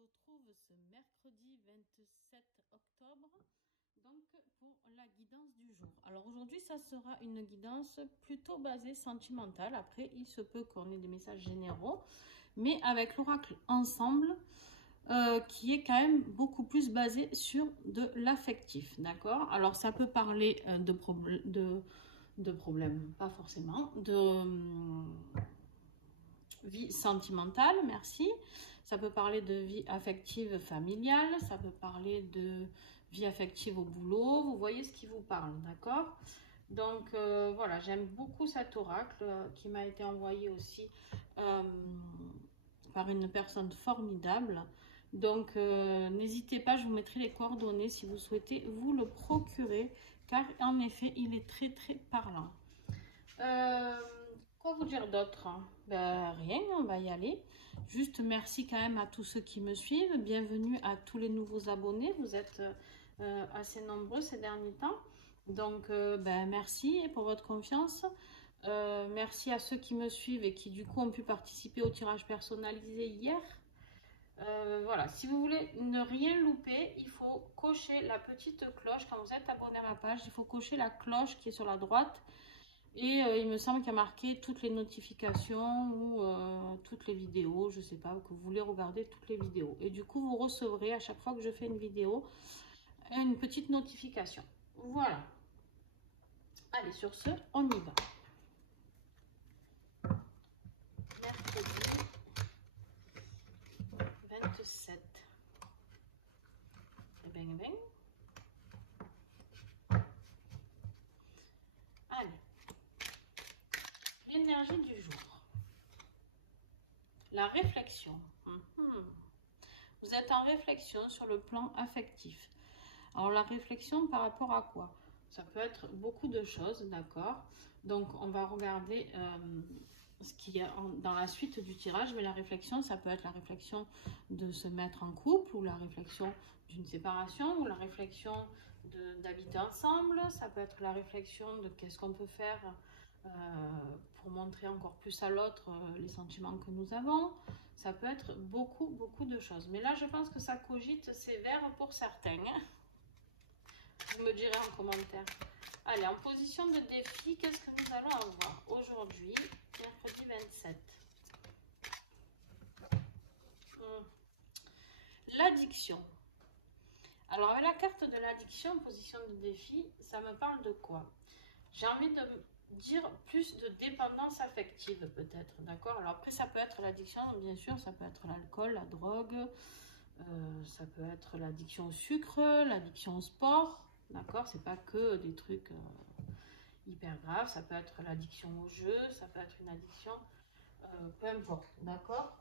retrouve ce mercredi 27 octobre donc pour la guidance du jour. Alors aujourd'hui ça sera une guidance plutôt basée sentimentale. Après il se peut qu'on ait des messages généraux, mais avec l'oracle ensemble qui est quand même beaucoup plus basé sur de l'affectif, d'accord? Alors ça peut parler de problèmes, pas forcément, de vie sentimentale, merci. Ça peut parler de vie affective familiale, ça peut parler de vie affective au boulot, vous voyez ce qui vous parle, d'accord? Donc voilà, j'aime beaucoup cet oracle qui m'a été envoyé aussi par une personne formidable. Donc n'hésitez pas, je vous mettrai les coordonnées si vous souhaitez vous le procurer, car en effet il est très très parlant. Quoi vous dire d'autre? Ben, rien, on va y aller. Juste merci quand même à tous ceux qui me suivent. Bienvenue à tous les nouveaux abonnés. Vous êtes assez nombreux ces derniers temps. Donc, ben, merci pour votre confiance. Merci à ceux qui me suivent et qui du coup ont pu participer au tirage personnalisé hier. Voilà, si vous voulez ne rien louper, il faut cocher la petite cloche. Quand vous êtes abonné à ma page, il faut cocher la cloche qui est sur la droite. Et il me semble qu'il y a marqué toutes les notifications ou toutes les vidéos, je sais pas, que vous voulez regarder toutes les vidéos. Et du coup, vous recevrez à chaque fois que je fais une vidéo, une petite notification. Voilà. Allez, sur ce, on y va. Mercredi 27. Et ben, ben. Allez. L'énergie du jour. La réflexion. Vous êtes en réflexion sur le plan affectif. Alors la réflexion par rapport à quoi? Ça peut être beaucoup de choses, d'accord? Donc on va regarder ce qu'il y a dans la suite du tirage. Mais la réflexion, ça peut être la réflexion de se mettre en couple, ou la réflexion d'une séparation, ou la réflexion d'habiter ensemble. Ça peut être la réflexion de qu'est-ce qu'on peut faire pour montrer encore plus à l'autre les sentiments que nous avons. Ça peut être beaucoup de choses. Mais là, je pense que ça cogite sévère pour certains. Vous me direz en commentaire. Allez, en position de défi, qu'est-ce que nous allons avoir aujourd'hui, mercredi 27? L'addiction. Alors, avec la carte de l'addiction, position de défi, ça me parle de quoi? J'ai envie de dire plus de dépendance affective peut-être, d'accord? Alors après ça peut être l'addiction, bien sûr, ça peut être l'alcool, la drogue, ça peut être l'addiction au sucre, l'addiction au sport, d'accord? C'est pas que des trucs hyper graves, ça peut être l'addiction au jeu, ça peut être une addiction, peu importe, d'accord?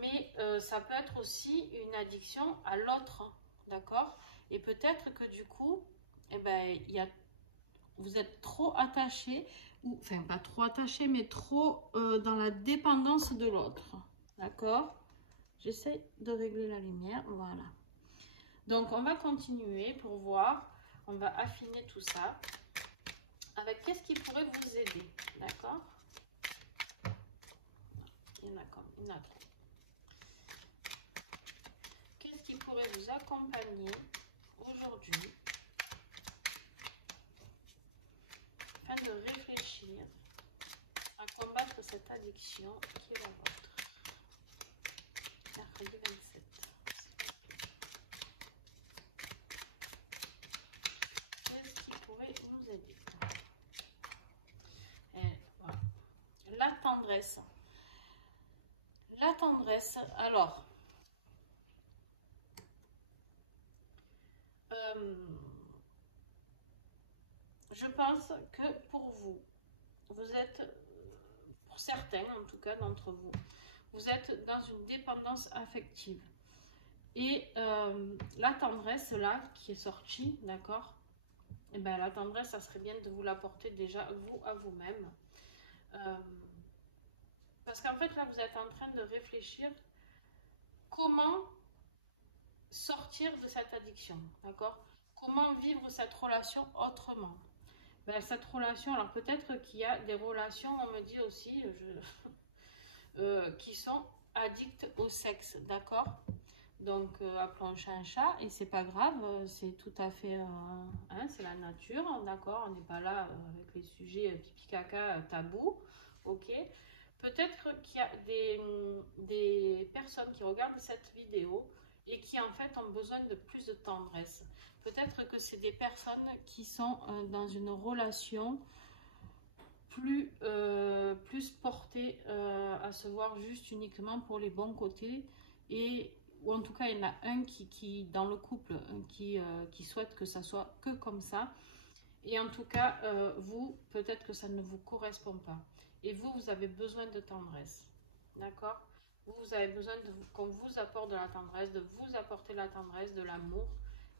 Mais ça peut être aussi une addiction à l'autre, d'accord? Et peut-être que du coup, eh ben, vous êtes trop attaché, ou enfin pas trop attaché, mais trop dans la dépendance de l'autre. D'accord? J'essaie de régler la lumière, voilà. Donc on va continuer pour voir, on va affiner tout ça avec qu'est-ce qui pourrait vous aider. D'accord? Il y en a comme, il y en a trop. Qu'est-ce qui pourrait vous accompagner aujourd'hui afin de réfléchir à combattre cette addiction qui est la vôtre? Mercredi 27. Qu'est-ce qui pourrait nous aider? Et voilà. La tendresse. La tendresse, alors, je pense que pour vous, vous êtes, pour certains en tout cas d'entre vous, vous êtes dans une dépendance affective. Et la tendresse là qui est sortie, d'accord? Et bien la tendresse, ça serait bien de vous l'apporter déjà vous à vous-même. Parce qu'en fait là, vous êtes en train de réfléchir comment sortir de cette addiction, d'accord? Comment vivre cette relation autrement? Ben, cette relation, alors peut-être qu'il y a des relations, on me dit aussi, qui sont addictes au sexe, d'accord? Donc, appelons un chat un chat, et c'est pas grave, c'est tout à fait, hein, c'est la nature, d'accord? On n'est pas là avec les sujets pipi caca tabous, ok? Peut-être qu'il y a des personnes qui regardent cette vidéo et qui en fait ont besoin de plus de tendresse. Peut-être que c'est des personnes qui sont dans une relation plus portées à se voir juste uniquement pour les bons côtés, et ou en tout cas il y en a un qui dans le couple qui souhaite que ça soit que comme ça, et en tout cas vous, peut-être que ça ne vous correspond pas, et vous avez besoin de tendresse, d'accord? Vous avez besoin qu'on vous apporte de la tendresse, de vous apporter la tendresse, de l'amour,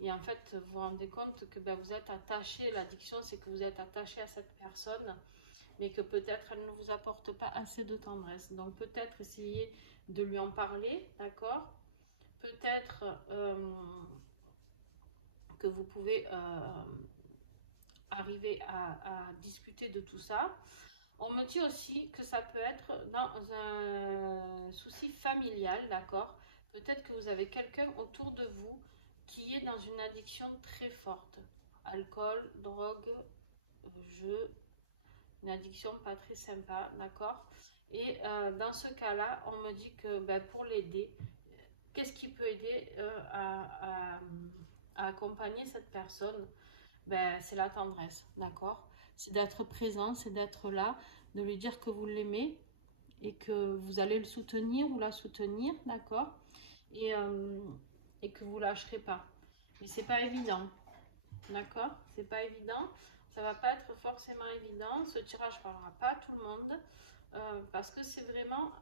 et en fait vous vous rendez compte que vous êtes attaché, l'addiction c'est que vous êtes attaché à cette personne, mais que peut-être elle ne vous apporte pas assez de tendresse. Donc peut-être essayer de lui en parler, d'accord? Peut-être que vous pouvez arriver à discuter de tout ça. On me dit aussi que ça peut être dans un souci familial, d'accord? Peut-être que vous avez quelqu'un autour de vous qui est dans une addiction très forte. Alcool, drogue, jeu, une addiction pas très sympa, d'accord? Et dans ce cas-là, on me dit que pour l'aider, qu'est-ce qui peut aider à accompagner cette personne? C'est la tendresse, d'accord? C'est d'être présent, c'est d'être là, de lui dire que vous l'aimez et que vous allez le soutenir ou la soutenir, d'accord? Et que vous lâcherez pas. Mais c'est pas évident, d'accord? C'est pas évident. Ça va pas être forcément évident. Ce tirage parlera pas à tout le monde parce que c'est vraiment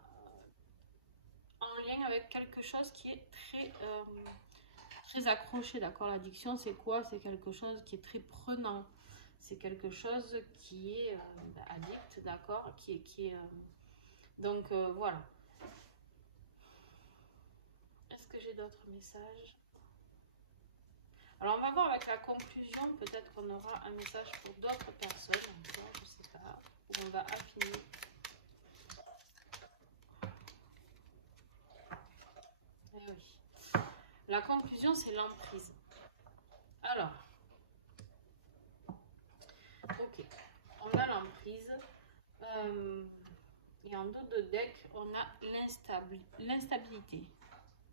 en lien avec quelque chose qui est très accroché, d'accord? L'addiction, c'est quoi? C'est quelque chose qui est très prenant. C'est quelque chose qui est addict, d'accord? Donc voilà. Est-ce que j'ai d'autres messages? Alors, on va voir avec la conclusion. Peut-être qu'on aura un message pour d'autres personnes. Encore, je ne sais pas. Où on va affiner. Eh oui. La conclusion, c'est l'emprise. Alors, ok. On a l'emprise. Et en dos de deck, on a l'instabilité.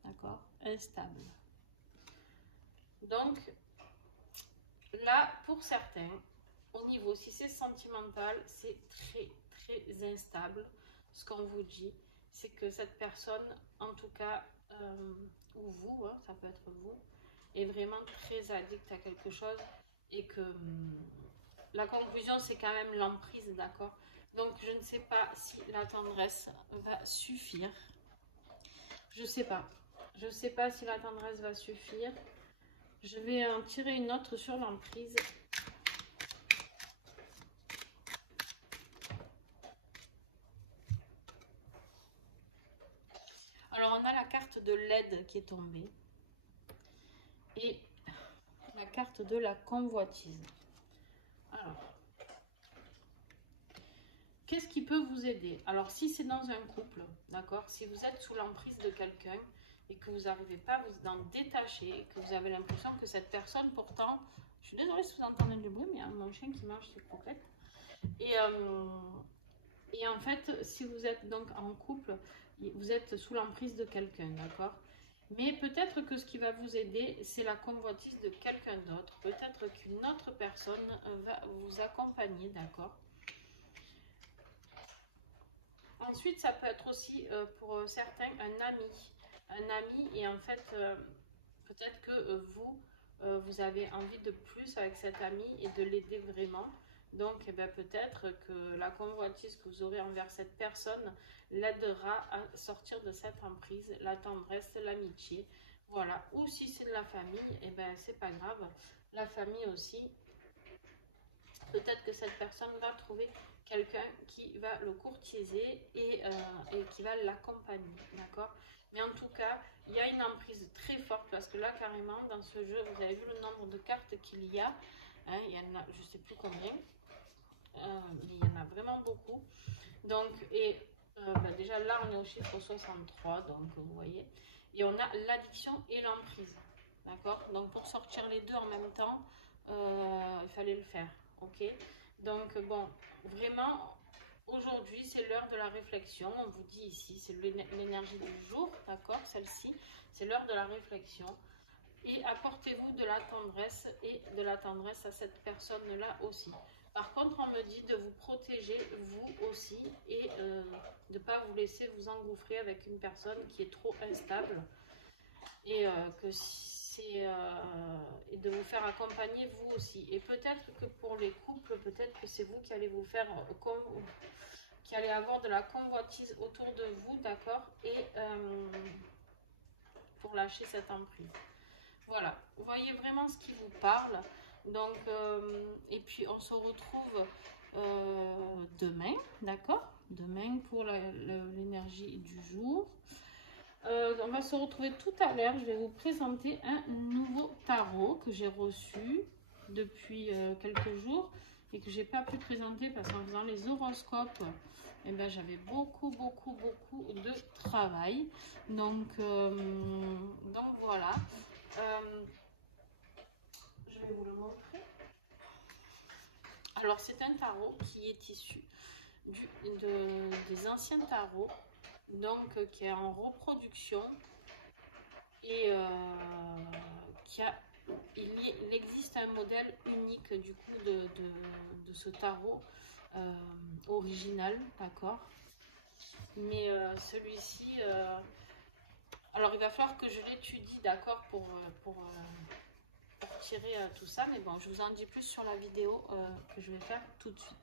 D'accord? Instable. Donc, là, pour certains, au niveau, si c'est sentimental, c'est très instable. Ce qu'on vous dit, c'est que cette personne, en tout cas, ou vous, hein, ça peut être vous, est vraiment très addict à quelque chose, et que la conclusion, c'est quand même l'emprise, d'accord? Donc, je ne sais pas si la tendresse va suffire. Je sais pas. Je sais pas si la tendresse va suffire. Je vais en tirer une autre sur l'emprise. Alors, on a la carte de l'aide qui est tombée. Et la carte de la convoitise. Alors, qu'est-ce qui peut vous aider? Alors, si c'est dans un couple, d'accord, si vous êtes sous l'emprise de quelqu'un et que vous n'arrivez pas à vous en détacher, que vous avez l'impression que cette personne, pourtant, je suis désolée si vous entendez du bruit, mais il y a mon chien qui mange ses croquettes. Et en fait, si vous êtes donc en couple, vous êtes sous l'emprise de quelqu'un, d'accord? Mais peut-être que ce qui va vous aider, c'est la convoitise de quelqu'un d'autre. Peut-être qu'une autre personne va vous accompagner, d'accord? Ensuite, ça peut être aussi pour certains un ami, et en fait, peut-être que vous avez envie de plus avec cet ami et de l'aider vraiment. Donc, peut-être que la convoitise que vous aurez envers cette personne l'aidera à sortir de cette emprise, la tendresse, l'amitié. Voilà. Ou si c'est de la famille, c'est pas grave. La famille aussi, peut-être que cette personne va trouver quelqu'un qui va le courtiser et qui va l'accompagner, d'accord? Mais en tout cas, il y a une emprise très forte, parce que là, carrément, dans ce jeu, vous avez vu le nombre de cartes qu'il y a, hein, il y en a, je ne sais plus combien, mais il y en a vraiment beaucoup. Donc, et déjà là, on est au chiffre 63, donc vous voyez. Et on a l'addiction et l'emprise. D'accord? Donc pour sortir les deux en même temps, il fallait le faire. Ok? Donc bon, vraiment, aujourd'hui, c'est l'heure de la réflexion. On vous dit ici, c'est l'énergie du jour, d'accord? Celle-ci, c'est l'heure de la réflexion. Et apportez-vous de la tendresse et de la tendresse à cette personne-là aussi. Par contre, on me dit de vous protéger, vous aussi, et de ne pas vous laisser vous engouffrer avec une personne qui est trop instable. Et et de vous faire accompagner vous aussi. Et peut-être que pour les couples, peut-être que c'est vous qui allez vous faire qui allez avoir de la convoitise autour de vous, d'accord, et pour lâcher cette emprise. Voilà, vous voyez vraiment ce qui vous parle. Donc, et puis on se retrouve demain, d'accord, demain pour l'énergie du jour. On va se retrouver tout à l'heure. Je vais vous présenter un nouveau tarot que j'ai reçu depuis quelques jours et que j'ai pas pu présenter parce qu'en faisant les horoscopes, eh ben, j'avais beaucoup de travail. Donc voilà. Je vais vous le montrer. Alors c'est un tarot qui est issu des anciens tarots, donc qui est en reproduction et il existe un modèle unique du coup de ce tarot original, d'accord, mais celui-ci alors il va falloir que je l'étudie, d'accord, pour tirer tout ça, mais bon, je vous en dis plus sur la vidéo que je vais faire tout de suite.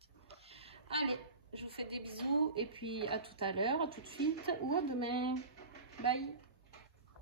Allez, je vous fais des bisous et puis à tout à l'heure, à tout de suite ou à demain. Bye.